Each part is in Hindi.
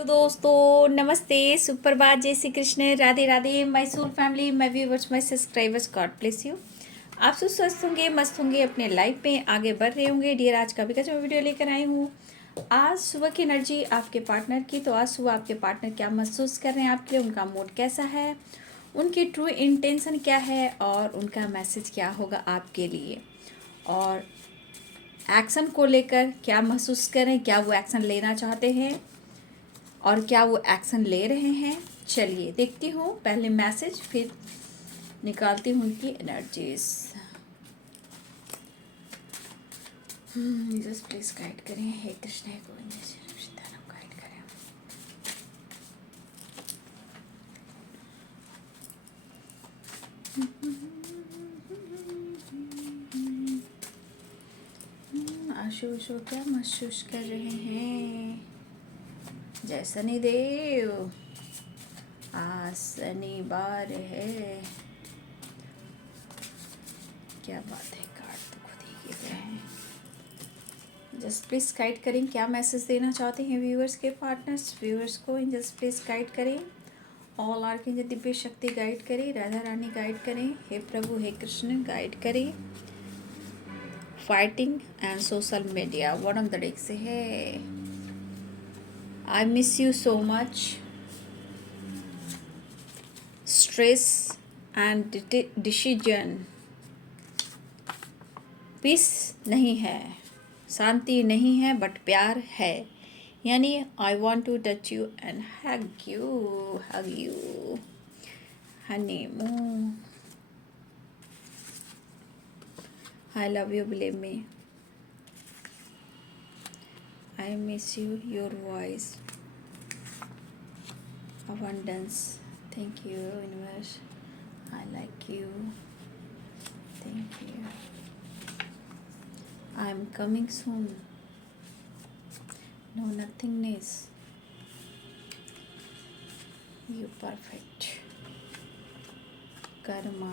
तो दोस्तों नमस्ते, सुप्रभात, जय Shri Krishna, Radhe Radhe, my soul family, my viewers, my subscribers, God bless you. आप सब स्वस्थ होंगे, मस्त होंगे, अपने लाइफ में आगे बढ़ रहे होंगे। डियर, आज का भी मैं वीडियो लेकर आई हूँ। आज सुबह की एनर्जी आपके पार्टनर की। तो आज सुबह आपके पार्टनर क्या महसूस कर रहे हैं आपके लिए, उनका मूड कैसा है, उनकी ट्रू इंटेंशन क्या है और उनका मैसेज क्या होगा आपके लिए, और एक्शन को लेकर क्या महसूस करें, क्या वो एक्शन लेना चाहते हैं और क्या वो एक्शन ले रहे हैं। चलिए देखती हूँ पहले मैसेज, फिर निकालती हूँ उनकी एनर्जीज। जीसस प्लीज गाइड करें, हे कृष्ण, हे गोविंद, गाइड करें। आशुष क्या महसूस कर रहे हैं। जय शनिदेव, आज शनिवार है। क्या बात है, कार्ड तो खुद ही गिर रहे हैं। जस्ट प्लीज गाइड करें, क्या मैसेज देना चाहते हैं व्यूअर्स के पार्टनर्स, व्यूअर्स को जस्ट प्लीज गाइड करें। ऑल आर की दिव्य शक्ति गाइड करें, राधा रानी गाइड करें, हे प्रभु, हे कृष्ण गाइड करें। Fighting and social media, one of the deck से है। I miss you so much, stress and decision, peace नहीं है, शांति नहीं है, बट प्यार है। यानी I want to touch you and hug you honeymoon. I love you, believe me, I miss you, your voice, abundance, thank you universe, I like you, thank you, I am coming soon, no nothingness, you perfect, karma,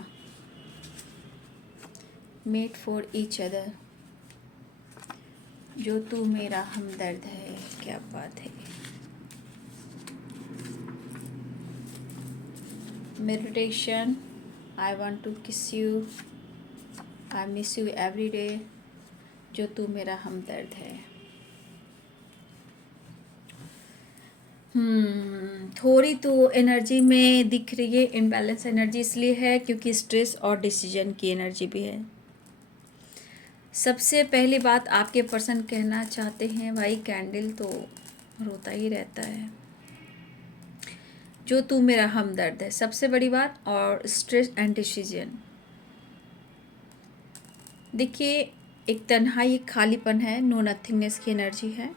made for each other, जो तू मेरा हमदर्द है। क्या बात है। Meditation, I want to kiss you, I miss you every day, जो तू मेरा हमदर्द है। थोड़ी तो एनर्जी में दिख रही है इनबैलेंस एनर्जी, इसलिए है क्योंकि स्ट्रेस और डिसीजन की एनर्जी भी है। सबसे पहली बात आपके पर्सन कहना चाहते हैं, भाई कैंडल तो रोता ही रहता है, जो तू मेरा हमदर्द है, सबसे बड़ी बात। और स्ट्रेस एंड डिसीजन, देखिए एक तन्हाई, एक खालीपन है, नो नथिंगनेस की एनर्जी है।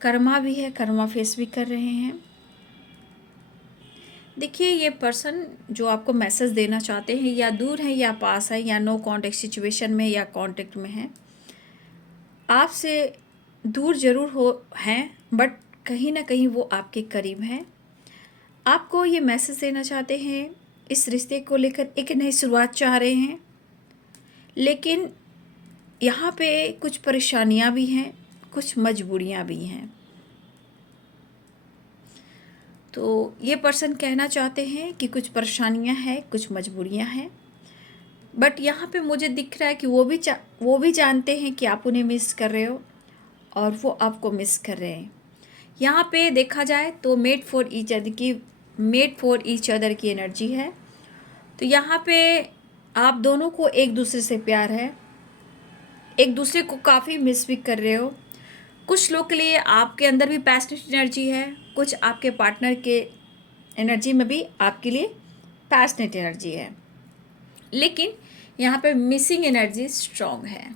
कर्मा भी है, कर्मा फेस भी कर रहे हैं। देखिए ये पर्सन जो आपको मैसेज देना चाहते हैं, या दूर है या पास है, या नो कांटेक्ट सिचुएशन में या कांटेक्ट में है, आपसे दूर ज़रूर हो हैं, बट कहीं ना कहीं वो आपके करीब हैं। आपको ये मैसेज देना चाहते हैं, इस रिश्ते को लेकर एक नई शुरुआत चाह रहे हैं, लेकिन यहाँ पे कुछ परेशानियाँ भी हैं, कुछ मजबूरियाँ भी हैं। तो ये पर्सन कहना चाहते हैं कि कुछ परेशानियां हैं, कुछ मजबूरियां हैं, बट यहाँ पे मुझे दिख रहा है कि वो भी जानते हैं कि आप उन्हें मिस कर रहे हो और वो आपको मिस कर रहे हैं। यहाँ पे देखा जाए तो मेड फॉर ईच अदर की एनर्जी है। तो यहाँ पे आप दोनों को एक दूसरे से प्यार है, एक दूसरे को काफ़ी मिस भी कर रहे हो। कुछ लोग के लिए आपके अंदर भी पैशनेट एनर्जी है, कुछ आपके पार्टनर के एनर्जी में भी आपके लिए पैशनेट एनर्जी है, लेकिन यहाँ पे मिसिंग एनर्जी स्ट्रॉन्ग है।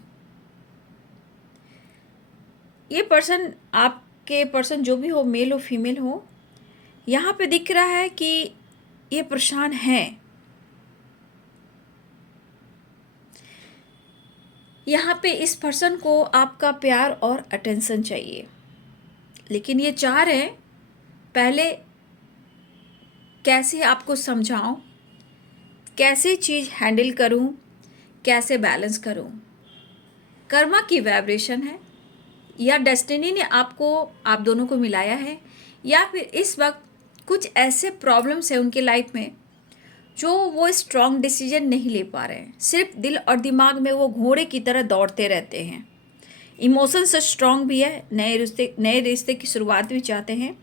ये पर्सन, आपके पर्सन जो भी हो, मेल हो फीमेल हो, यहाँ पे दिख रहा है कि ये परेशान है। यहाँ पे इस पर्सन को आपका प्यार और अटेंशन चाहिए, लेकिन ये चाह रहे हैं पहले कैसे आपको समझाऊं, कैसे चीज़ हैंडल करूं, कैसे बैलेंस करूं। कर्मा की वाइब्रेशन है, या डेस्टिनी ने आपको आप दोनों को मिलाया है, या फिर इस वक्त कुछ ऐसे प्रॉब्लम्स हैं उनके लाइफ में जो वो स्ट्रॉन्ग डिसीजन नहीं ले पा रहे हैं। सिर्फ दिल और दिमाग में वो घोड़े की तरह दौड़ते रहते हैं। इमोशन से स्ट्रॉन्ग भी है, नए रिश्ते की शुरुआत भी चाहते हैं।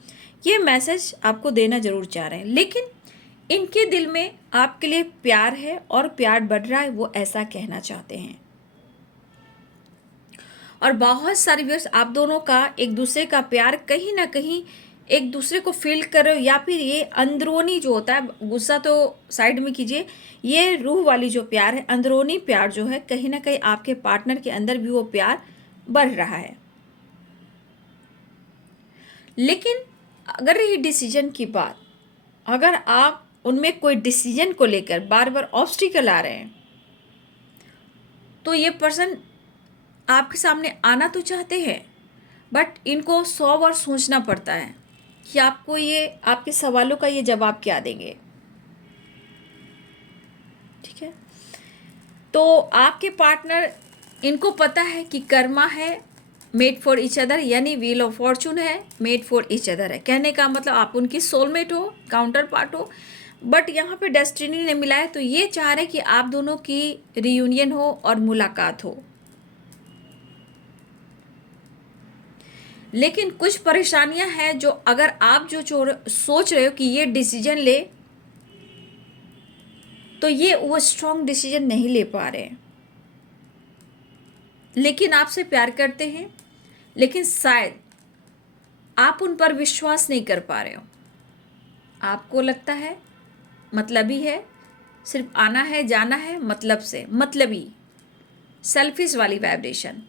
ये मैसेज आपको देना ज़रूर चाह रहे हैं, लेकिन इनके दिल में आपके लिए प्यार है और प्यार बढ़ रहा है, वो ऐसा कहना चाहते हैं। और बहुत सारे व्यूअर्स, आप दोनों का एक दूसरे का प्यार कहीं ना कहीं एक दूसरे को फील कर रहे हो, या फिर ये अंदरूनी जो होता है, गुस्सा तो साइड में कीजिए, ये रूह वाली जो प्यार है, अंदरूनी प्यार जो है, कहीं ना कहीं आपके पार्टनर के अंदर भी वो प्यार बढ़ रहा है। लेकिन अगर ये डिसीजन की बात, अगर आप उनमें कोई डिसीजन को लेकर बार बार ऑब्स्टिकल आ रहे हैं, तो ये पर्सन आपके सामने आना तो चाहते हैं, बट इनको 100 बार सोचना पड़ता है कि आपको ये आपके सवालों का ये जवाब क्या देंगे। ठीक है, तो आपके पार्टनर, इनको पता है कि कर्मा है मेड फॉर ईच अदर, यानी व्हील ऑफ फॉर्चून है मेड फॉर ईच अदर है। कहने का मतलब आप उनकी सोलमेट हो, काउंटर पार्ट हो, बट यहाँ पे डेस्टिनी ने मिला है, तो ये चाह रहे कि आप दोनों की रियूनियन हो और मुलाकात हो। लेकिन कुछ परेशानियां हैं जो अगर आप जो सोच रहे हो कि ये डिसीजन ले, तो ये वो स्ट्रॉन्ग डिसीजन नहीं ले पा रहे हैं। लेकिन आपसे प्यार करते हैं, लेकिन शायद आप उन पर विश्वास नहीं कर पा रहे हो। आपको लगता है मतलबी है, सिर्फ आना है जाना है, मतलब से मतलबी, सेल्फिश वाली वाइब्रेशन,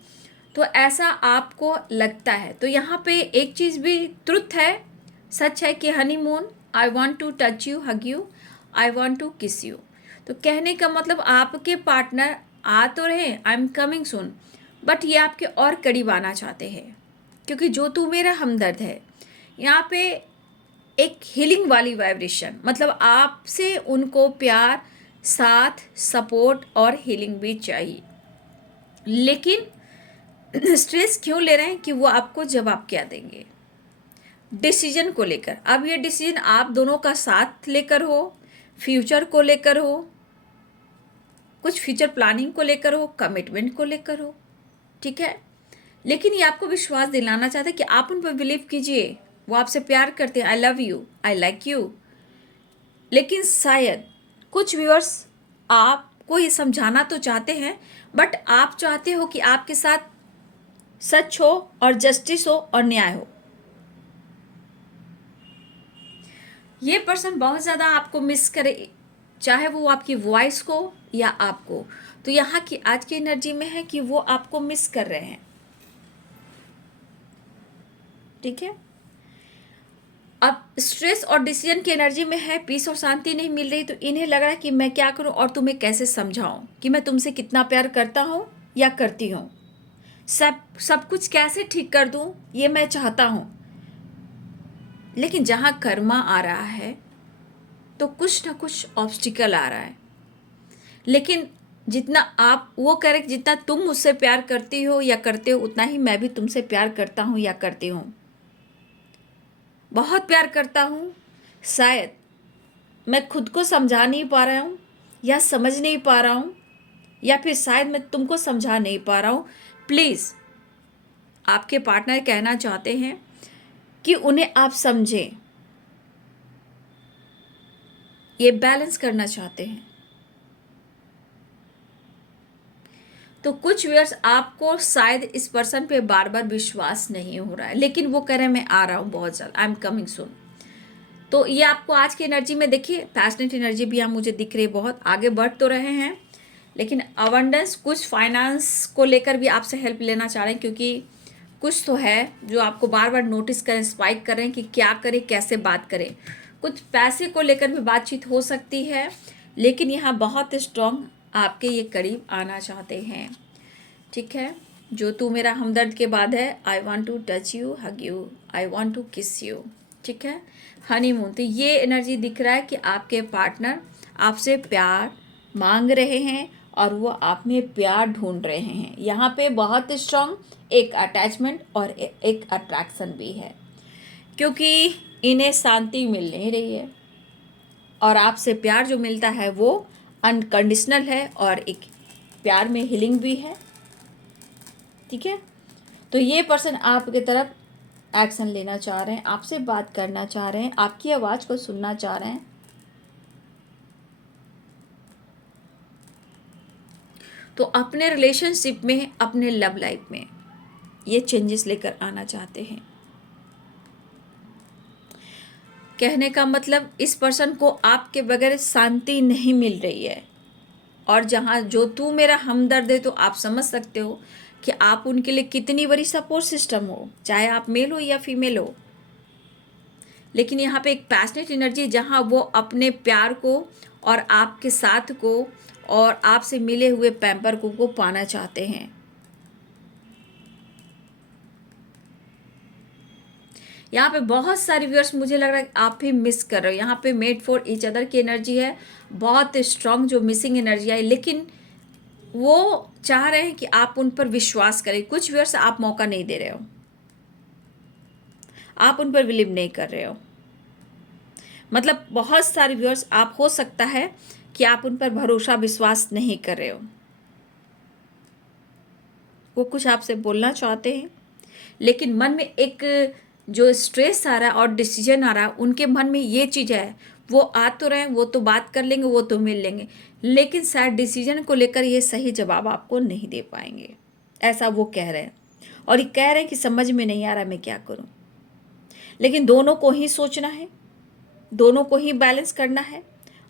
तो ऐसा आपको लगता है। तो यहाँ पे एक चीज़ भी ट्रुथ है, सच है कि honeymoon, I want to touch you, hug you, I want to kiss you. तो कहने का मतलब आपके पार्टनर आ तो रहे, I am coming soon, but ये आपके और करीब आना चाहते हैं, क्योंकि जो तू मेरा हमदर्द है, यहाँ पे एक हीलिंग वाली वाइब्रेशन, मतलब आपसे उनको प्यार, साथ, सपोर्ट और हीलिंग भी चाहिए। लेकिन स्ट्रेस क्यों ले रहे हैं कि वो आपको जवाब क्या देंगे डिसीजन को लेकर। अब ये डिसीजन आप दोनों का साथ लेकर हो, फ्यूचर को लेकर हो, कुछ फ्यूचर प्लानिंग को लेकर हो, कमिटमेंट को लेकर हो, ठीक है। लेकिन ये आपको विश्वास दिलाना चाहते हैं कि आप उन पर बिलीव कीजिए, वो आपसे प्यार करते हैं, आई love you, I like you. लेकिन शायद कुछ व्यूअर्स आपको ये समझाना तो चाहते हैं, बट आप चाहते हो कि आपके साथ सच हो और जस्टिस हो और न्याय हो। ये पर्सन बहुत ज़्यादा आपको मिस करे, चाहे वो आपकी वॉइस को या आपको। तो यहाँ की आज की एनर्जी में है कि वो आपको मिस कर रहे हैं, ठीक है। अब स्ट्रेस और डिसीजन की एनर्जी में है, पीस और शांति नहीं मिल रही, तो इन्हें लग रहा है कि मैं क्या करूं और तुम्हें कैसे समझाऊं कि मैं तुमसे कितना प्यार करता हूं या करती हूं, सब कुछ कैसे ठीक कर दूं, ये मैं चाहता हूं। लेकिन जहां कर्मा आ रहा है तो कुछ ना कुछ ऑब्स्टिकल आ रहा है। लेकिन जितना आप वो करें, जितना तुम मुझसे प्यार करती हो या करते हो, उतना ही मैं भी तुमसे प्यार करता हूं या करती हूं, बहुत प्यार करता हूं। शायद मैं खुद को समझा नहीं पा रहा हूं या समझ नहीं पा रहा हूं, या फिर शायद मैं तुमको समझा नहीं पा रहा हूं। प्लीज़, आपके पार्टनर कहना चाहते हैं कि उन्हें आप समझें, ये बैलेंस करना चाहते हैं। तो कुछ व्यूअर्स, आपको शायद इस पर्सन पे बार बार विश्वास नहीं हो रहा है, लेकिन वो कह रहे हैं मैं आ रहा हूँ बहुत जल्द, आई एम कमिंग सून। तो ये आपको आज की एनर्जी में देखिए, पैशनेट एनर्जी भी यहाँ मुझे दिख रही है, बहुत आगे बढ़ तो रहे हैं, लेकिन अबंडेंस, कुछ फाइनेंस को लेकर भी आपसे हेल्प लेना चाह रहे हैं, क्योंकि कुछ तो है जो आपको बार बार नोटिस करें, स्पाइक करें कि क्या करें, कैसे बात करें। कुछ पैसे को लेकर भी बातचीत हो सकती है, लेकिन यहाँ बहुत स्ट्रॉन्ग आपके ये करीब आना चाहते हैं, ठीक है। जो तू मेरा हमदर्द के बाद है, I want to touch you, hug you, I want to kiss you, ठीक है। हनीमून, तो ये एनर्जी दिख रहा है कि आपके पार्टनर आपसे प्यार मांग रहे हैं और वो आप में प्यार ढूंढ रहे हैं। यहाँ पे बहुत स्ट्रॉन्ग एक अटैचमेंट और एक अट्रैक्शन भी है, क्योंकि इन्हें शांति मिल नहीं रही है और आपसे प्यार जो मिलता है वो अनकंडीशनल है और एक प्यार में हीलिंग भी है। ठीक है, तो ये पर्सन आपकी तरफ एक्शन लेना चाह रहे हैं, आपसे बात करना चाह रहे हैं, आपकी आवाज़ को सुनना चाह रहे हैं। तो अपने रिलेशनशिप में, अपने लव लाइफ में ये चेंजेस लेकर आना चाहते हैं। कहने का मतलब इस पर्सन को आपके बगैर शांति नहीं मिल रही है, और जहाँ जो तू मेरा हमदर्द है, तो आप समझ सकते हो कि आप उनके लिए कितनी बड़ी सपोर्ट सिस्टम हो, चाहे आप मेल हो या फीमेल हो। लेकिन यहाँ पे एक पैशनेट एनर्जी, जहाँ वो अपने प्यार को और आपके साथ को और आपसे मिले हुए पैम्पर को पाना चाहते हैं। यहाँ पे बहुत सारी व्यूअर्स, मुझे लग रहा है आप भी मिस कर रहे हो। यहाँ पे मेड फॉर ईच अदर की एनर्जी है, बहुत स्ट्रांग जो मिसिंग एनर्जी है, लेकिन वो चाह रहे हैं कि आप उन पर विश्वास करें। कुछ व्यूअर्स आप मौका नहीं दे रहे हो, आप उन पर बिलीव नहीं कर रहे हो। मतलब बहुत सारे व्यूअर्स, आप हो सकता है कि आप उन पर भरोसा विश्वास नहीं कर रहे हो। वो कुछ आपसे बोलना चाहते हैं, लेकिन मन में एक जो स्ट्रेस आ रहा है और डिसीजन आ रहा है, उनके मन में ये चीज़ है, वो आ तो रहे हैं, वो तो बात कर लेंगे, वो तो मिल लेंगे, लेकिन शायद डिसीजन को लेकर ये सही जवाब आपको नहीं दे पाएंगे, ऐसा वो कह रहे हैं। और ये कह रहे हैं कि समझ में नहीं आ रहा मैं क्या करूं। लेकिन दोनों को ही सोचना है, दोनों को ही बैलेंस करना है।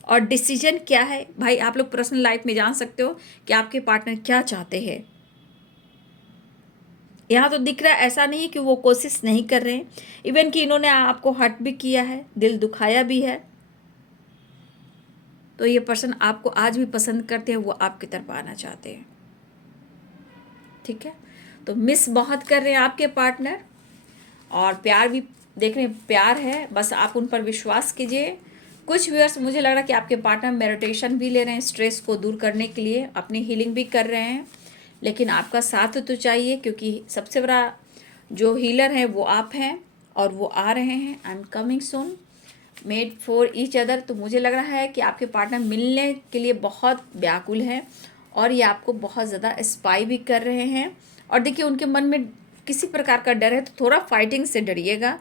और डिसीजन क्या है भाई, आप लोग पर्सनल लाइफ में जान सकते हो कि आपके पार्टनर क्या चाहते हैं। यहाँ तो दिख रहा है, ऐसा नहीं है कि वो कोशिश नहीं कर रहे हैं, इवन कि इन्होंने आपको हर्ट भी किया है, दिल दुखाया भी है। तो ये पर्सन आपको आज भी पसंद करते हैं, वो आपकी तरफ आना चाहते हैं। ठीक है, तो मिस बहुत कर रहे हैं आपके पार्टनर, और प्यार भी देख रहे हैं, प्यार है, बस आप उन पर विश्वास कीजिए। कुछ व्यूअर्स, मुझे लग रहा है कि आपके पार्टनर मेडिटेशन भी ले रहे हैं स्ट्रेस को दूर करने के लिए, अपनी हीलिंग भी कर रहे हैं, लेकिन आपका साथ तो चाहिए, क्योंकि सबसे बड़ा जो हीलर है वो आप हैं, और वो आ रहे हैं। आई am coming soon, made for each other. तो मुझे लग रहा है कि आपके पार्टनर मिलने के लिए बहुत व्याकुल है, और ये आपको बहुत ज़्यादा स्पाई भी कर रहे हैं। और देखिए, उनके मन में किसी प्रकार का डर है, तो थोड़ा फाइटिंग से डरिएगा।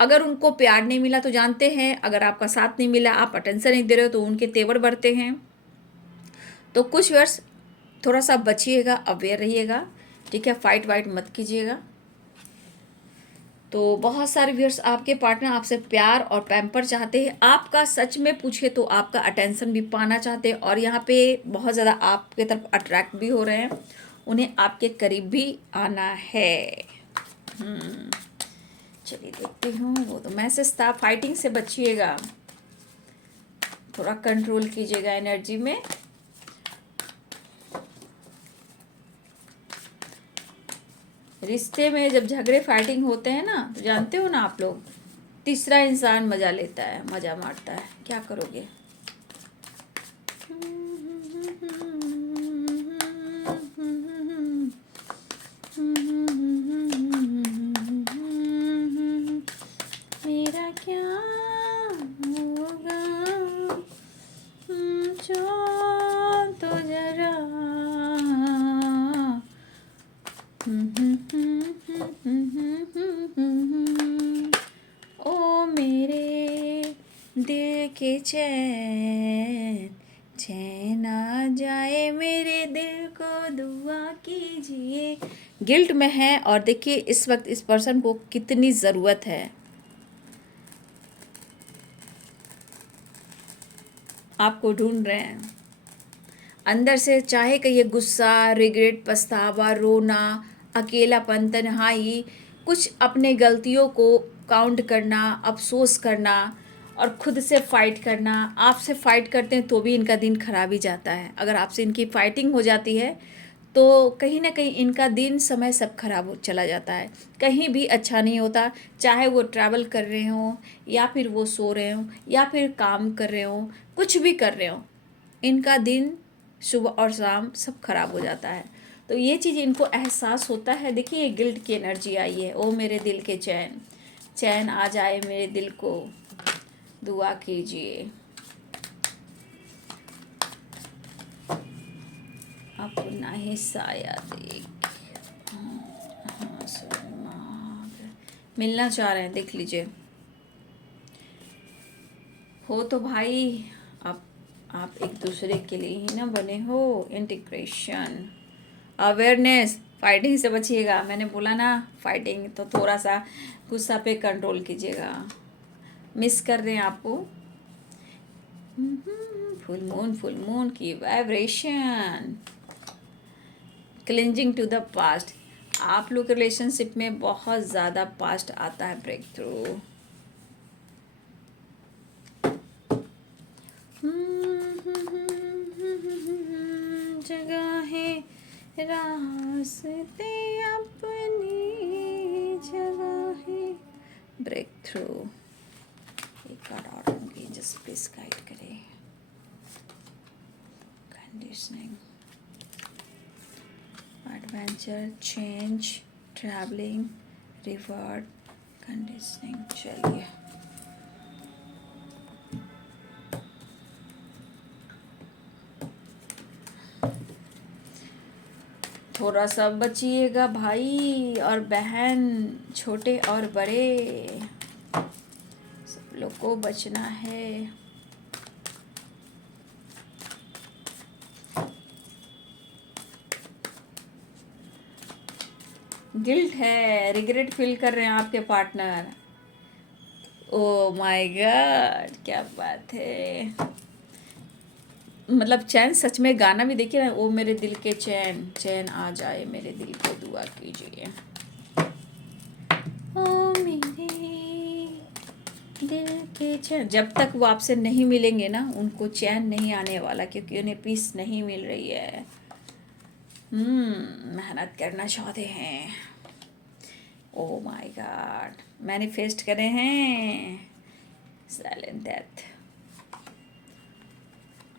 अगर उनको प्यार नहीं मिला तो जानते हैं, अगर आपका साथ नहीं मिला, आप अटेंशन नहीं दे रहे हो, तो उनके तेवर बढ़ते हैं। तो कुछ वर्ष थोड़ा सा बचिएगा, अवेयर रहिएगा। ठीक है, फाइट वाइट मत कीजिएगा। तो बहुत सारे व्यूअर्स, आपके पार्टनर आपसे प्यार और पैम्पर चाहते हैं, आपका सच में पूछे तो आपका अटेंशन भी पाना चाहते हैं, और यहाँ पे बहुत ज़्यादा आपके तरफ अट्रैक्ट भी हो रहे हैं, उन्हें आपके करीब भी आना है। चलिए देखती हूँ, वो तो मैसेज था, फाइटिंग से बचिएगा, थोड़ा कंट्रोल कीजिएगा एनर्जी में। रिश्ते में जब झगड़े फाइटिंग होते हैं ना, तो जानते हो ना आप लोग, तीसरा इंसान मजा लेता है, मजा मारता है। क्या करोगे? मेरा क्या होगा, जो तो जरा ओ मेरे दिल के चैन, चैन आ जाए मेरे दिल को, दुआ कीजिए। गिल्ट में है, और देखिए इस वक्त इस पर्सन को कितनी ज़रूरत है, आपको ढूंढ रहे हैं अंदर से। चाहे कि ये गुस्सा, रिग्रेट, पछतावा, रोना, अकेलापन, तन्हाई, कुछ अपने गलतियों को काउंट करना, अफसोस करना, और खुद से फाइट करना। आपसे फाइट करते हैं तो भी इनका दिन खराब ही जाता है। अगर आपसे इनकी फाइटिंग हो जाती है तो कहीं ना कहीं इनका दिन समय सब खराब हो चला जाता है, कहीं भी अच्छा नहीं होता। चाहे वो ट्रैवल कर रहे हों, या फिर वो सो रहे हों, या फिर काम कर रहे हों, कुछ भी कर रहे हों, इनका दिन सुबह और शाम सब खराब हो जाता है। तो ये चीज़ इनको एहसास होता है। देखिए ये गिल्ट की एनर्जी आई है। ओ मेरे दिल के चैन, चैन आ जाए मेरे दिल को, दुआ कीजिए। अपना ही साया देख, हाँ मिलना चाह रहे हैं, देख लीजिए। हो तो भाई आप एक दूसरे के लिए ही ना बने हो। इंटीग्रेशन, अवेयरनेस, फाइटिंग से बचिएगा। मैंने बोला ना फाइटिंग, तो थोड़ा सा गुस्सा पे कंट्रोल कीजिएगा। मिस कर रहे हैं आपको। फुल मून की vibration, cleansing to the past. आप लोग रिलेशनशिप में बहुत ज़्यादा पास्ट आता है, ब्रेक थ्रू। जगह है रास्ते अपनी जगह है, ब्रेक थ्रू। एक कार्ड और होंगे, जस्ट प्लीज गाइड करें। Conditioning, adventure, change, travelling, reward, conditioning. चलिए थोड़ा सा बचिएगा भाई और बहन, छोटे और बड़े सब लोग को बचना है। गिल्ट है, रिग्रेट फील कर रहे हैं आपके पार्टनर। ओ माय गॉड, क्या बात है। मतलब चैन, सच में गाना भी देखिए ना, ओ मेरे दिल के चैन, चैन आ जाए मेरे दिल को, दुआ कीजिए। ओ मेरे दिल के चैन, जब तक वो आपसे नहीं मिलेंगे ना, उनको चैन नहीं आने वाला, क्योंकि उन्हें पीस नहीं मिल रही है। मेहनत करना चाहते हैं। ओ माय गॉड, मैनिफेस्ट करे हैं साइलेंट डेथ।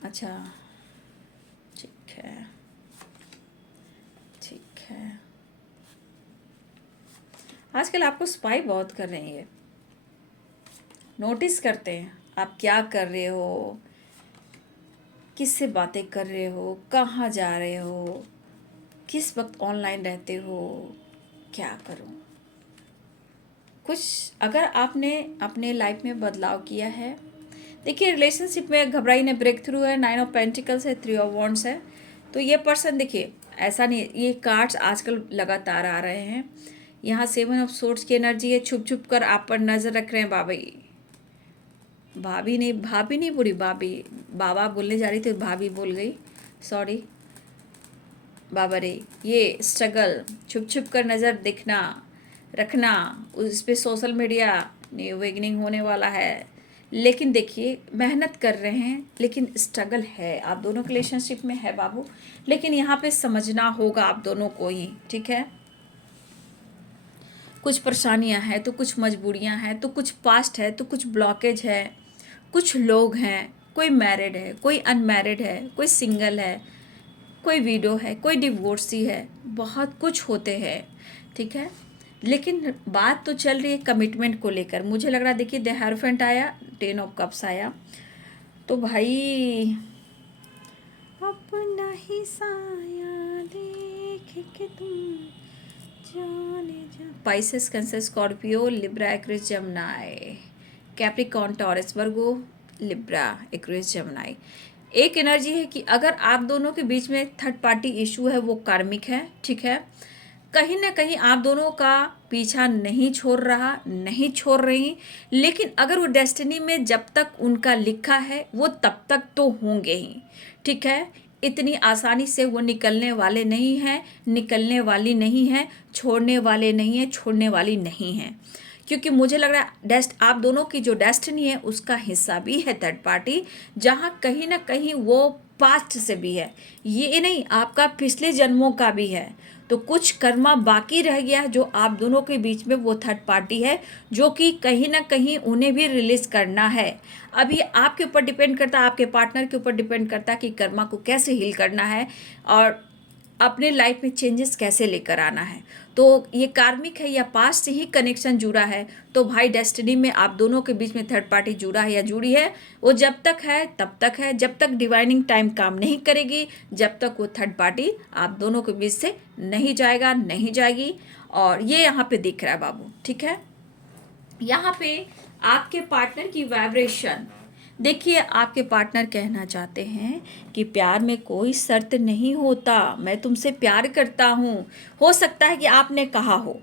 अच्छा ठीक है, ठीक है। आजकल आपको स्पाई बहुत कर रहे हैं, ये नोटिस करते हैं आप क्या कर रहे हो, किससे बातें कर रहे हो, कहाँ जा रहे हो, किस वक्त ऑनलाइन रहते हो। क्या करूँ, कुछ अगर आपने अपने लाइफ में बदलाव किया है। देखिए रिलेशनशिप में घबराई ने ब्रेक थ्रू है, 9 ऑफ पेंटिकल्स है, 3 ऑफ वॉन्ड्स है। तो ये पर्सन देखिए, ऐसा नहीं, ये कार्ड्स आजकल लगातार आ रहे हैं। यहाँ 7 ऑफ सोर्ड्स की एनर्जी है। छुप छुप कर आप पर नज़र रख रहे हैं भाभी, भाभी नहीं पूरी भाभी, बाबा बोलने जा रही थी, भाभी बोल गई, सॉरी बाबा रे। ये स्ट्रगल, छुप छुप कर नज़र दिखना रखना, उस पर सोशल मीडिया, न्यू बिगिनिंग होने वाला है। लेकिन देखिए मेहनत कर रहे हैं, लेकिन स्ट्रगल है, आप दोनों के रिलेशनशिप में है बाबू। लेकिन यहाँ पे समझना होगा आप दोनों को ही, ठीक है। कुछ परेशानियाँ हैं तो कुछ मजबूरियाँ हैं, तो कुछ पास्ट है तो कुछ ब्लॉकेज है, कुछ लोग हैं, कोई मैरिड है, कोई अनमैरिड है, कोई सिंगल है, कोई विडो है, कोई डिवोर्सी है, बहुत कुछ होते हैं, ठीक है। लेकिन बात तो चल रही है कमिटमेंट को लेकर। मुझे लग रहा है, देखिए द हेरोफेंट आया, 10 ऑफ कप्स आया, तो भाई अपना ही साया देख के तुम जाने जा। Pisces, Cancer, Scorpio, Libra, Aquarius, Gemini, Capricorn, Taurus, Virgo, Libra, Aquarius, Gemini. एक एनर्जी है कि अगर आप दोनों के बीच में थर्ड पार्टी इशू है, वो कार्मिक है, ठीक है। कहीं ना कहीं आप दोनों का पीछा नहीं छोड़ रहा, नहीं छोड़ रही, लेकिन अगर वो डेस्टिनी में जब तक उनका लिखा है वो तब तक तो होंगे ही, ठीक है। इतनी आसानी से वो निकलने वाले नहीं हैं, निकलने वाली नहीं है, छोड़ने वाले नहीं है, छोड़ने वाली नहीं है। क्योंकि मुझे लग रहा है आप दोनों की जो डेस्टिनी है उसका हिस्सा भी है थर्ड पार्टी, जहाँ कहीं ना कहीं वो पास्ट से भी है, ये नहीं आपका पिछले जन्मों का भी है। तो कुछ कर्मा बाकी रह गया जो आप दोनों के बीच में, वो थर्ड पार्टी है जो कि कहीं ना कहीं उन्हें भी रिलीज करना है। अभी आपके ऊपर डिपेंड करता है, आपके पार्टनर के ऊपर डिपेंड करता है कि कर्मा को कैसे हील करना है। और अपने लाइफ में चेंजेस कैसे लेकर आना है। तो ये कार्मिक है या पास्ट से ही कनेक्शन जुड़ा है, तो भाई डेस्टिनी में आप दोनों के बीच में थर्ड पार्टी जुड़ा है या जुड़ी है, वो जब तक है तब तक है। जब तक डिवाइनिंग टाइम काम नहीं करेगी, जब तक वो थर्ड पार्टी आप दोनों के बीच से नहीं जाएगा, नहीं जाएगी। और ये यहाँ पे दिख रहा है बाबू, ठीक है। यहाँ पे आपके पार्टनर की वाइब्रेशन देखिए, आपके पार्टनर कहना चाहते हैं कि प्यार में कोई शर्त नहीं होता, मैं तुमसे प्यार करता हूँ। हो सकता है कि आपने कहा हो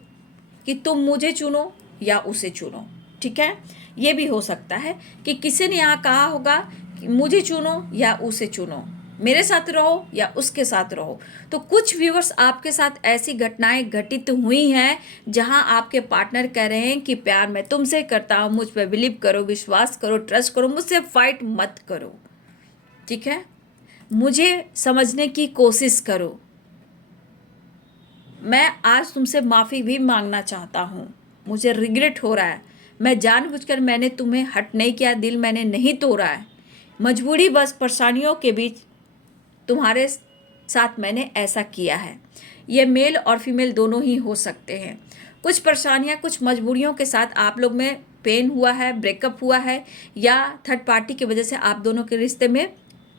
कि तुम मुझे चुनो या उसे चुनो, ठीक है। ये भी हो सकता है कि किसी ने यहाँ कहा होगा कि मुझे चुनो या उसे चुनो, मेरे साथ रहो या उसके साथ रहो। तो कुछ व्यूअर्स आपके साथ ऐसी घटनाएं घटित हुई हैं जहां आपके पार्टनर कह रहे हैं कि प्यार मैं तुमसे करता हूं, मुझ पर बिलीव करो, विश्वास करो, ट्रस्ट करो, मुझसे फाइट मत करो, ठीक है। मुझे समझने की कोशिश करो, मैं आज तुमसे माफ़ी भी मांगना चाहता हूँ, मुझे रिग्रेट हो रहा है, मैं जानबूझकर मैंने तुम्हें हर्ट नहीं किया, दिल मैंने नहीं तोड़ा है, मजबूरी बस परेशानियों के बीच तुम्हारे साथ मैंने ऐसा किया है। ये मेल और फीमेल दोनों ही हो सकते हैं। कुछ परेशानियां, कुछ मजबूरियों के साथ आप लोग में पेन हुआ है, ब्रेकअप हुआ है, या थर्ड पार्टी की वजह से आप दोनों के रिश्ते में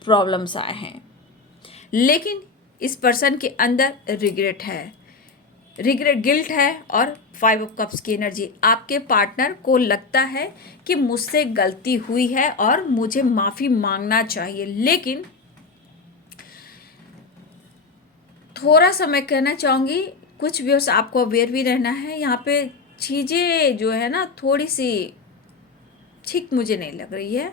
प्रॉब्लम्स आए हैं। लेकिन इस पर्सन के अंदर रिग्रेट है, रिग्रेट, गिल्ट है, और 5 ऑफ कप्स की एनर्जी। आपके पार्टनर को लगता है कि मुझसे गलती हुई है और मुझे माफ़ी मांगना चाहिए। लेकिन थोड़ा सा मैं कहना चाहूँगी, कुछ व्यूअर्स आपको अवेयर भी रहना है। यहाँ पे चीज़ें जो है ना थोड़ी सी ठीक मुझे नहीं लग रही है,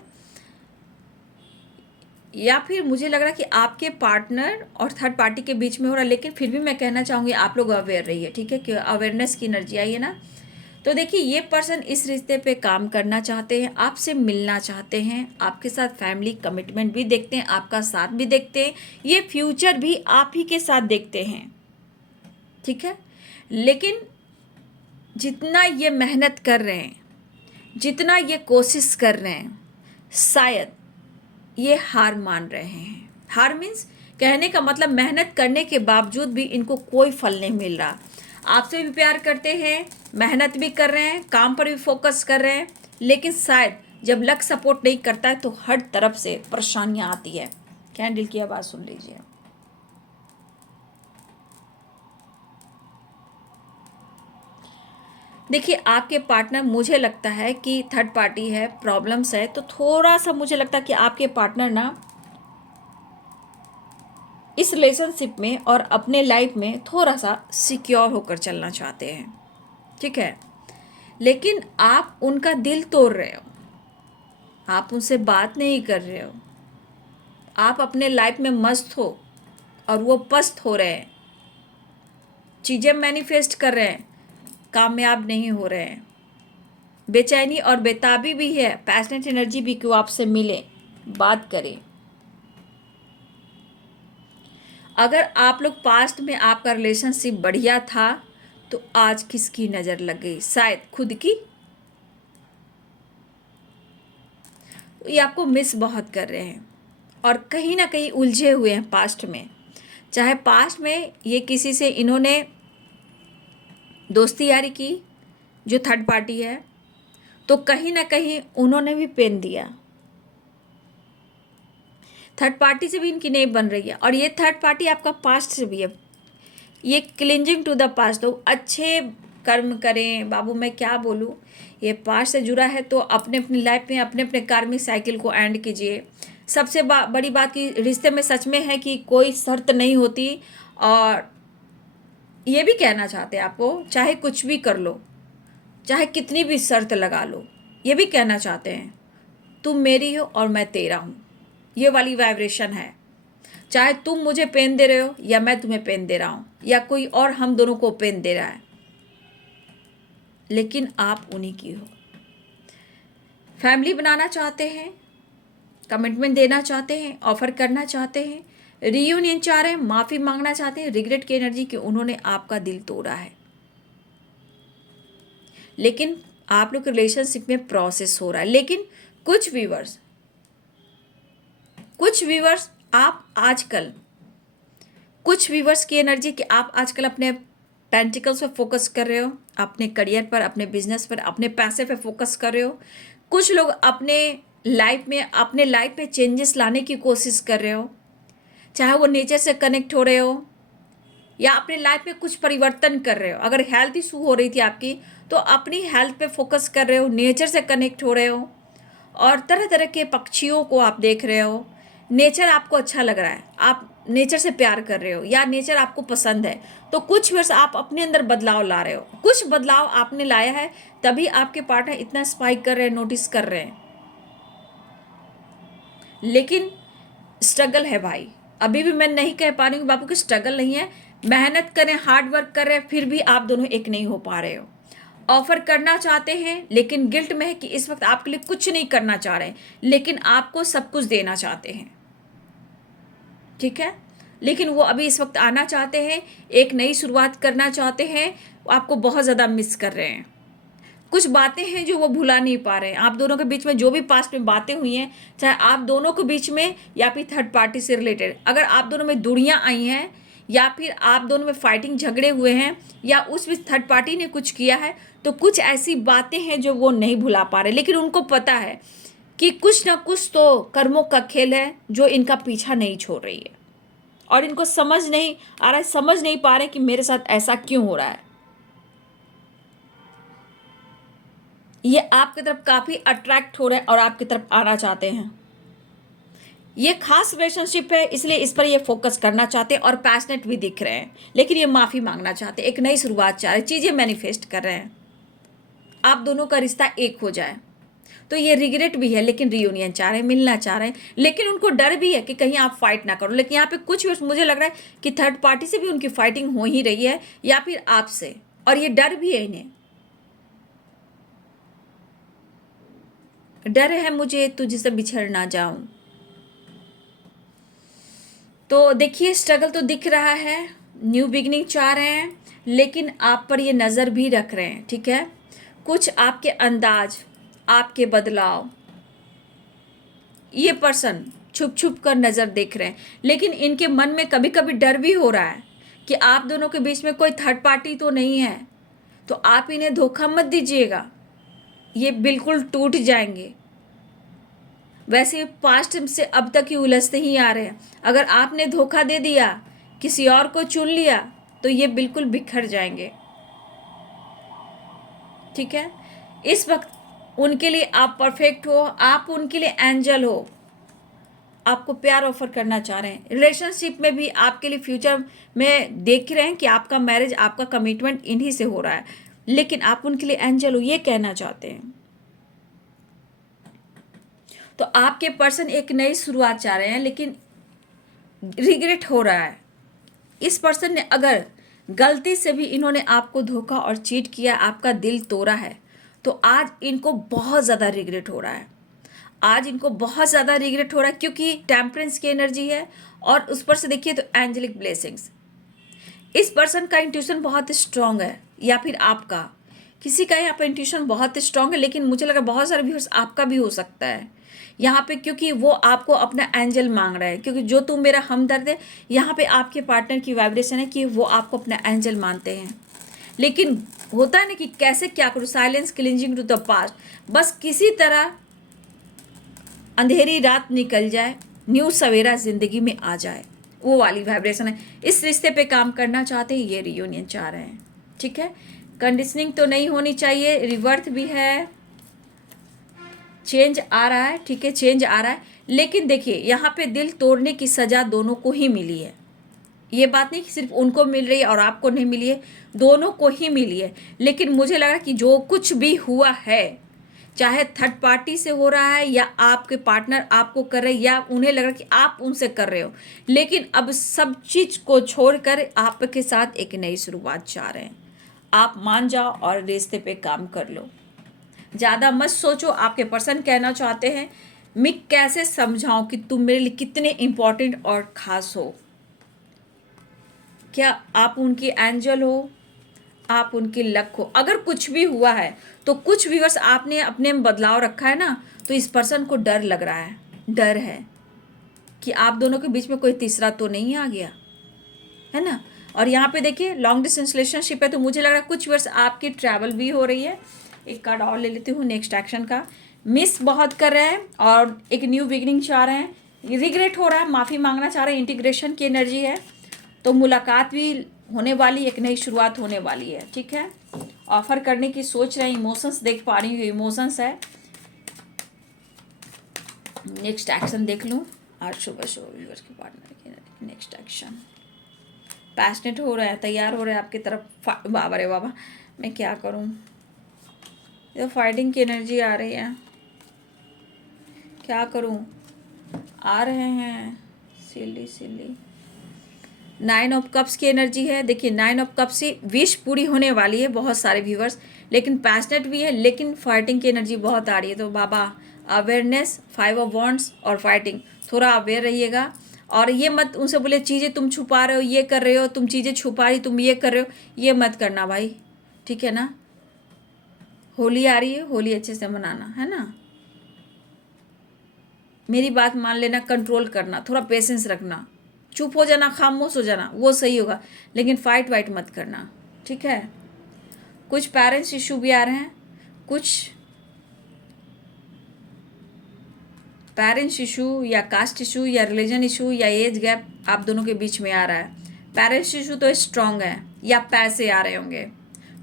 या फिर मुझे लग रहा है कि आपके पार्टनर और थर्ड पार्टी के बीच में हो रहा है। लेकिन फिर भी मैं कहना चाहूँगी आप लोग अवेयर रहिए, ठीक है, कि अवेयरनेस की एनर्जी आई है ना। तो देखिए, ये पर्सन इस रिश्ते पे काम करना चाहते हैं, आपसे मिलना चाहते हैं, आपके साथ फैमिली कमिटमेंट भी देखते हैं, आपका साथ भी देखते हैं, ये फ्यूचर भी आप ही के साथ देखते हैं, ठीक है। लेकिन जितना ये मेहनत कर रहे हैं, जितना ये कोशिश कर रहे हैं, शायद ये हार मान रहे हैं। हार मीन्स कहने का मतलब मेहनत करने के बावजूद भी इनको कोई फल नहीं मिल रहा। आपसे भी प्यार करते हैं, मेहनत भी कर रहे हैं, काम पर भी फोकस कर रहे हैं, लेकिन शायद जब लक सपोर्ट नहीं करता है तो हर तरफ से परेशानियां आती है। कैंडल की आवाज़ सुन लीजिए। देखिए, आपके पार्टनर, मुझे लगता है कि थर्ड पार्टी है, प्रॉब्लम्स है, तो थोड़ा सा मुझे लगता है कि आपके पार्टनर ना इस रिलेशनशिप में और अपने लाइफ में थोड़ा सा सिक्योर होकर चलना चाहते हैं, ठीक है। लेकिन आप उनका दिल तोड़ रहे हो, आप उनसे बात नहीं कर रहे हो, आप अपने लाइफ में मस्त हो और वो पस्त हो रहे हैं, चीज़ें मैनिफेस्ट कर रहे हैं, कामयाब नहीं हो रहे हैं, बेचैनी और बेताबी भी है, पैशनेट एनर्जी भी कि वो आपसे मिले, बात करें। अगर आप लोग पास्ट में आपका रिलेशनशिप बढ़िया था तो आज किसकी नज़र लग गई? शायद खुद की। तो ये आपको मिस बहुत कर रहे हैं और कहीं ना कहीं उलझे हुए हैं पास्ट में। चाहे पास्ट में ये किसी से इन्होंने दोस्ती यारी की, जो थर्ड पार्टी है, तो कहीं ना कहीं उन्होंने भी पेन दिया, थर्ड पार्टी से भी इनकी नहीं बन रही है। और ये थर्ड पार्टी आपका पास्ट से भी है, ये क्लिंजिंग टू द पास्ट। तो अच्छे कर्म करें बाबू, मैं क्या बोलूँ, ये पास्ट से जुड़ा है तो अपने अपनी लाइफ में अपने अपने कार्मिक साइकिल को एंड कीजिए। सबसे बड़ी बात की रिश्ते में सच में है कि कोई शर्त नहीं होती, और ये भी कहना चाहते हैं आपको, चाहे कुछ भी कर लो, चाहे कितनी भी शर्त लगा लो, ये भी कहना चाहते हैं तुम मेरी हो और मैं तेरा हूँ। ये वाली वाइब्रेशन है, चाहे तुम मुझे पेन दे रहे हो या मैं तुम्हें पेन दे रहा हूँ या कोई और हम दोनों को पेन दे रहा है, लेकिन आप उन्हीं की हो। फैमिली बनाना चाहते हैं, कमिटमेंट देना चाहते हैं, ऑफर करना चाहते हैं, रीयूनियन चाह रहे हैं, माफ़ी मांगना चाहते हैं, रिग्रेट की एनर्जी कि उन्होंने आपका दिल तोड़ा है। लेकिन आप लोग रिलेशनशिप में प्रोसेस हो रहा है। लेकिन कुछ व्यूवर्स आप आजकल कुछ व्यूवर्स की एनर्जी कि आप आजकल अपने पेंटिकल्स पे फोकस कर रहे हो, अपने करियर पर, अपने बिजनेस पर, अपने पैसे पे फोकस कर रहे हो। कुछ लोग अपने लाइफ में चेंजेस लाने की कोशिश कर रहे हो, चाहे वो नेचर से कनेक्ट हो रहे हो या अपने लाइफ में कुछ परिवर्तन कर रहे हो। अगर हेल्थ इशू हो रही थी आपकी, तो अपनी हेल्थ पे फोकस कर रहे हो, नेचर से कनेक्ट हो रहे हो और तरह तरह के पक्षियों को आप देख रहे हो। नेचर आपको अच्छा लग रहा है, आप नेचर से प्यार कर रहे हो या नेचर आपको पसंद है, तो कुछ वर्ष आप अपने अंदर बदलाव ला रहे हो। कुछ बदलाव आपने लाया है, तभी आपके पार्टनर इतना स्पाइक कर रहे हैं, नोटिस कर रहे हैं। लेकिन स्ट्रगल है भाई, अभी भी मैं नहीं कह पा रही हूँ बाबू कि स्ट्रगल नहीं है। मेहनत करें, हार्ड वर्क कर रहे हैं, फिर भी आप दोनों एक नहीं हो पा रहे हो। ऑफर करना चाहते हैं लेकिन गिल्ट में है कि इस वक्त आपके लिए कुछ नहीं करना चाह रहे हैं, लेकिन आपको सब कुछ देना चाहते हैं, ठीक है। लेकिन वो अभी इस वक्त आना चाहते हैं, एक नई शुरुआत करना चाहते हैं, वो आपको बहुत ज़्यादा मिस कर रहे हैं। कुछ बातें हैं जो वो भुला नहीं पा रहे हैं। आप दोनों के बीच में जो भी पास्ट में बातें हुई हैं, चाहे आप दोनों के बीच में या फिर थर्ड पार्टी से रिलेटेड, अगर आप दोनों में दूरियां आई हैं या फिर आप दोनों में फाइटिंग झगड़े हुए हैं या उस बीच थर्ड पार्टी ने कुछ किया है, तो कुछ ऐसी बातें हैं जो वो नहीं भुला पा रहे। लेकिन उनको पता है कि कुछ ना कुछ तो कर्मों का खेल है जो इनका पीछा नहीं छोड़ रही है और इनको समझ नहीं आ रहा है, समझ नहीं पा रहे कि मेरे साथ ऐसा क्यों हो रहा है। ये आपकी तरफ काफ़ी अट्रैक्ट हो रहे हैं और आपकी तरफ आना चाहते हैं। ये खास रिलेशनशिप है, इसलिए इस पर ये फोकस करना चाहते हैं और पैशनेट भी दिख रहे हैं। लेकिन ये माफ़ी मांगना चाहते हैं, एक नई शुरुआत चाह रहे हैं, चीज़ें मैनिफेस्ट कर रहे हैं, आप दोनों का रिश्ता एक हो जाए। तो ये रिग्रेट भी है, लेकिन रियूनियन चाह रहे हैं, मिलना चाह रहे हैं। लेकिन उनको डर भी है कि कहीं आप फाइट ना करो। लेकिन यहाँ पे कुछ मुझे लग रहा है कि थर्ड पार्टी से भी उनकी फाइटिंग हो ही रही है या फिर आपसे, और ये डर भी है इन्हें। डर है मुझे तुझसे बिछड़ ना जाऊं। तो देखिए, स्ट्रगल तो दिख रहा है, न्यू बिगनिंग चाह रहे हैं, लेकिन आप पर ये नज़र भी रख रहे हैं, ठीक है। कुछ आपके अंदाज, आपके बदलाव, ये पर्सन छुप छुप कर नज़र देख रहे हैं। लेकिन इनके मन में कभी कभी डर भी हो रहा है कि आप दोनों के बीच में कोई थर्ड पार्टी तो नहीं है, तो आप इन्हें धोखा मत दीजिएगा, ये बिल्कुल टूट जाएंगे। वैसे पास्ट से अब तक ही उलझते ही आ रहे हैं। अगर आपने धोखा दे दिया, किसी और को चुन लिया, तो ये बिल्कुल बिखर जाएंगे, ठीक है। इस वक्त उनके लिए आप परफेक्ट हो, आप उनके लिए एंजल हो, आपको प्यार ऑफर करना चाह रहे हैं। रिलेशनशिप में भी आपके लिए फ्यूचर में देख रहे हैं कि आपका मैरिज, आपका कमिटमेंट इन्हीं से हो रहा है, लेकिन आप उनके लिए एंजल हो, ये कहना चाहते हैं। तो आपके पर्सन एक नई शुरुआत चाह रहे हैं, लेकिन रिग्रेट हो रहा है। इस पर्सन ने अगर गलती से भी इन्होंने आपको धोखा और चीट किया, आपका दिल तोड़ा है, तो आज इनको बहुत ज़्यादा रिग्रेट हो रहा है। आज इनको बहुत ज़्यादा रिग्रेट हो रहा है, क्योंकि टेम्परेंस की एनर्जी है और उस पर से देखिए तो एंजेलिक ब्लेसिंग्स। इस पर्सन का इंट्यूशन बहुत स्ट्रांग है, या फिर आपका किसी का यहाँ पर इंट्यूशन बहुत स्ट्रांग है। लेकिन मुझे लगा बहुत सारे व्यूअर्स आपका भी हो सकता है यहाँ पे, क्योंकि वो आपको अपना एंजल मांग रहा है। क्योंकि जो तुम मेरा हमदर्द है, यहाँ पे आपके पार्टनर की वाइब्रेशन है कि वो आपको अपना एंजल मानते हैं। लेकिन होता है ना कि कैसे क्या करूँ, silence cleansing to the past, बस किसी तरह अंधेरी रात निकल जाए, न्यू सवेरा जिंदगी में आ जाए, वो वाली वाइब्रेशन है। इस रिश्ते पे काम करना चाहते हैं, ये रियूनियन चाह रहे हैं, ठीक है। कंडीशनिंग तो नहीं होनी चाहिए, रिवर्थ भी है, चेंज आ रहा है, ठीक है, चेंज आ रहा है। लेकिन देखिए, यहाँ पे दिल तोड़ने की सज़ा दोनों को ही मिली है। ये बात नहीं कि सिर्फ उनको मिल रही है और आपको नहीं मिली है, दोनों को ही मिली है। लेकिन मुझे लगा कि जो कुछ भी हुआ है, चाहे थर्ड पार्टी से हो रहा है या आपके पार्टनर आपको कर रहे हैं या उन्हें लग रहा है कि आप उनसे कर रहे हो, लेकिन अब सब चीज़ को छोड़कर आपके साथ एक नई शुरुआत चाह रहे हैं। आप मान जाओ और रिश्ते पे काम कर लो, ज़्यादा मत सोचो। आपके पर्सन कहना चाहते हैं, मैं कैसे समझाऊं कि तुम मेरे लिए कितने इम्पोर्टेंट और ख़ास हो। क्या आप उनकी एंजल हो, आप उनकी लक हो। अगर कुछ भी हुआ है तो कुछ व्यूअर्स आपने अपने में बदलाव रखा है ना, तो इस पर्सन को डर लग रहा है, डर है कि आप दोनों के बीच में कोई तीसरा तो नहीं आ गया। है ना। और यहाँ पे देखिए लॉन्ग डिस्टेंस रिलेशनशिप है, तो मुझे लग रहा है कुछ वर्ष आपकी ट्रैवल भी हो रही है। एक कार्ड और ले लेती हूँ नेक्स्ट एक्शन का। मिस बहुत कर रहे हैं और एक न्यू बिगिनिंग चाह रहे हैं, रिग्रेट हो रहा है, माफ़ी मांगना चाह रहे हैं, इंटीग्रेशन की एनर्जी है। तो मुलाकात भी होने वाली, एक नई शुरुआत होने वाली है, ठीक है। ऑफर करने की सोच रहे हैं, इमोशंस देख पा रही हूँ, इमोशंस है। नेक्स्ट एक्शन देख लूँ आज सुबह व्यूअर्स के पार्टनर की नेक्स्ट एक्शन। पैशनेट हो रहे हैं, तैयार हो रहे हैं आपकी तरफ। बाबा रे बाबा, मैं क्या करूं, ये फाइटिंग की एनर्जी आ रही है, क्या करूं। आ रहे हैं सिली सिली। 9 ऑफ कप्स की एनर्जी है। देखिए 9 ऑफ कप्स से विश पूरी होने वाली है बहुत सारे व्यूवर्स, लेकिन पैशनेट भी है, लेकिन फाइटिंग की एनर्जी बहुत आ रही है। तो बाबा अवेयरनेस, 5 ऑफ वॉन्ड्स और फाइटिंग, थोड़ा अवेयर रहिएगा। और ये मत उनसे बोले चीज़ें तुम छुपा रहे हो, ये कर रहे हो, तुम चीज़ें छुपा रही, तुम ये कर रहे हो, ये मत करना भाई, ठीक है ना। होली आ रही है, होली अच्छे से मनाना है ना। मेरी बात मान लेना, कंट्रोल करना, थोड़ा पेशेंस रखना, चुप हो जाना, खामोश हो जाना, वो सही होगा, लेकिन फाइट वाइट मत करना, ठीक है। कुछ पेरेंट्स इशू भी आ रहे हैं, कुछ पेरेंट्स इशू या कास्ट इशू या रिलीजन इशू या एज गैप आप दोनों के बीच में आ रहा है। पेरेंट्स इशू तो स्ट्रांग है, या पैसे आ रहे होंगे,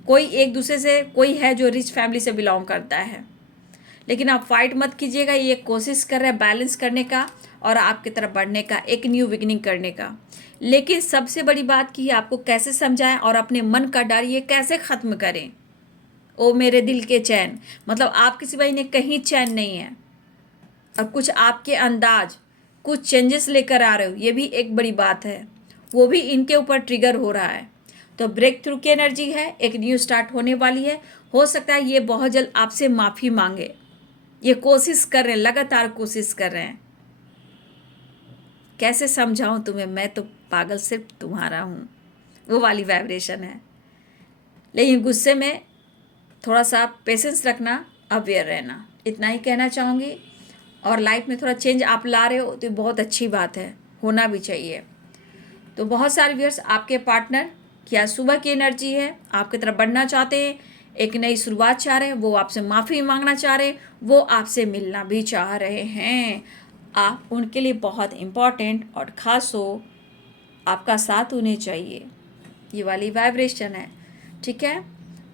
कोई एक दूसरे से, कोई है जो रिच फैमिली से बिलोंग करता है, लेकिन आप फाइट मत कीजिएगा। ये कोशिश कर रहे हैं बैलेंस करने का और आपकी तरफ बढ़ने का, एक न्यू बिगिनिंग करने का। लेकिन सबसे बड़ी बात कि आपको कैसे समझाएं और अपने मन का डर ये कैसे ख़त्म करें। ओ मेरे दिल के चैन, मतलब आपके सिवाय ने कहीं चैन नहीं है, और कुछ आपके अंदाज, कुछ चेंजेस लेकर आ रहे हो, ये भी एक बड़ी बात है, वो भी इनके ऊपर ट्रिगर हो रहा है। तो ब्रेक थ्रू की एनर्जी है, एक न्यू स्टार्ट होने वाली है। हो सकता है ये बहुत जल्द आपसे माफ़ी मांगे, ये कोशिश कर रहे हैं, लगातार कोशिश कर रहे हैं। कैसे समझाऊं तुम्हें, मैं तो पागल सिर्फ तुम्हारा हूँ, वो वाली वाइब्रेशन है। लेकिन गुस्से में थोड़ा सा पेशेंस रखना, अवेयर रहना, इतना ही कहना चाहूँगी। और लाइफ में थोड़ा चेंज आप ला रहे हो तो बहुत अच्छी बात है, होना भी चाहिए। तो बहुत सारे व्यूअर्स आपके पार्टनर क्या सुबह की एनर्जी है, आपकी तरफ बढ़ना चाहते हैं, एक नई शुरुआत चाह रहे हैं, वो आपसे माफ़ी मांगना चाह रहे हैं, वो आपसे मिलना भी चाह रहे हैं। आप उनके लिए बहुत इम्पॉर्टेंट और ख़ास हो, आपका साथ उन्हें चाहिए, ये वाली वाइब्रेशन है, ठीक है।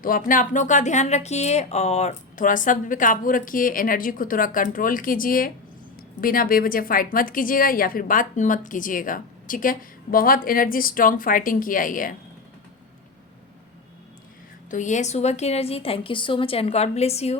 तो अपनों का ध्यान रखिए और थोड़ा शब्द पे काबू रखिए, एनर्जी को थोड़ा कंट्रोल कीजिए, बिना बेवजह फाइट मत कीजिएगा या फिर बात मत कीजिएगा, ठीक है। बहुत एनर्जी स्ट्रॉन्ग फाइटिंग की आई है। तो ये सुबह की energy. Thank you so much and God bless you.